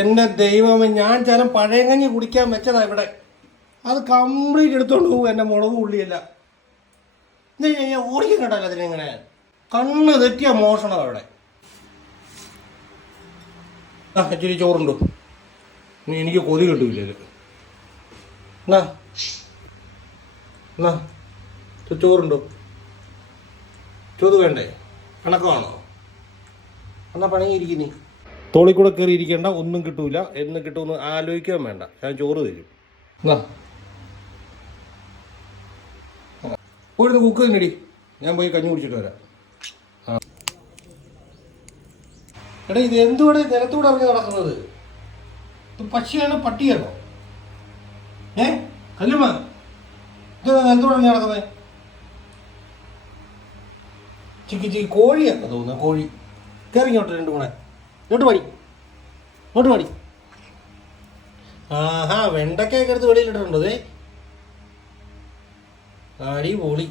എന്റെ ദൈവമേ, ഞാൻ ചില പഴയങ്ങഞ്ഞി കുടിക്കാൻ വെച്ചതാ ഇവിടെ. അത് കംപ്ലീറ്റ് എടുത്തോണ്ട് പോകും. എന്റെ മുളക് ഉള്ളിയല്ല ഓടിക്കാൻ കേട്ടല്ലോ. അതിനിങ്ങനെ കണ്ണ് തെറ്റിയ മോഷണം അവിടെ. ഇച്ചിരി ചോറുണ്ടോ? എനിക്ക് കൊതി കിട്ടൂല. എന്നാ ചോറുണ്ടോ? ചോറ് വേണ്ടേ? കണക്കാണോ? എന്നാ പണിയിരിക്കുന്നേ. തോളിൽ കൂടെ കയറി ഇരിക്കേണ്ട, ഒന്നും കിട്ടൂല. എന്ന് കിട്ടുമെന്ന് ആലോചിക്കാൻ വേണ്ട. ഞാൻ ചോറ് തരും. എന്നാ പോയിരുന്ന് കുക്ക് തന്നെടി. ഞാൻ പോയി കഞ്ഞി കുടിച്ചിട്ട് വരാം. എടാ, ഇത് എന്തുകൂടെ നിലത്തൂടെ ഇറങ്ങി നടക്കുന്നത്? ഇത് പക്ഷിയാണോ പട്ടിയാണോ? കല്ലുമ്മ, ഇത് നിലത്തൂടെ ഇറങ്ങി നടക്കുന്നത്? ചിക്കി കോഴിയാണോ തോന്നുന്നത്? കോഴി കയറി ഇങ്ങോട്ട്. രണ്ടു കൂടെ ഇങ്ങോട്ട് പാടി. ആഹാ, വെണ്ടയ്ക്കൊക്കെ എടുത്ത് വെളിയിലിട്ടുണ്ടോ? അടിപൊളി.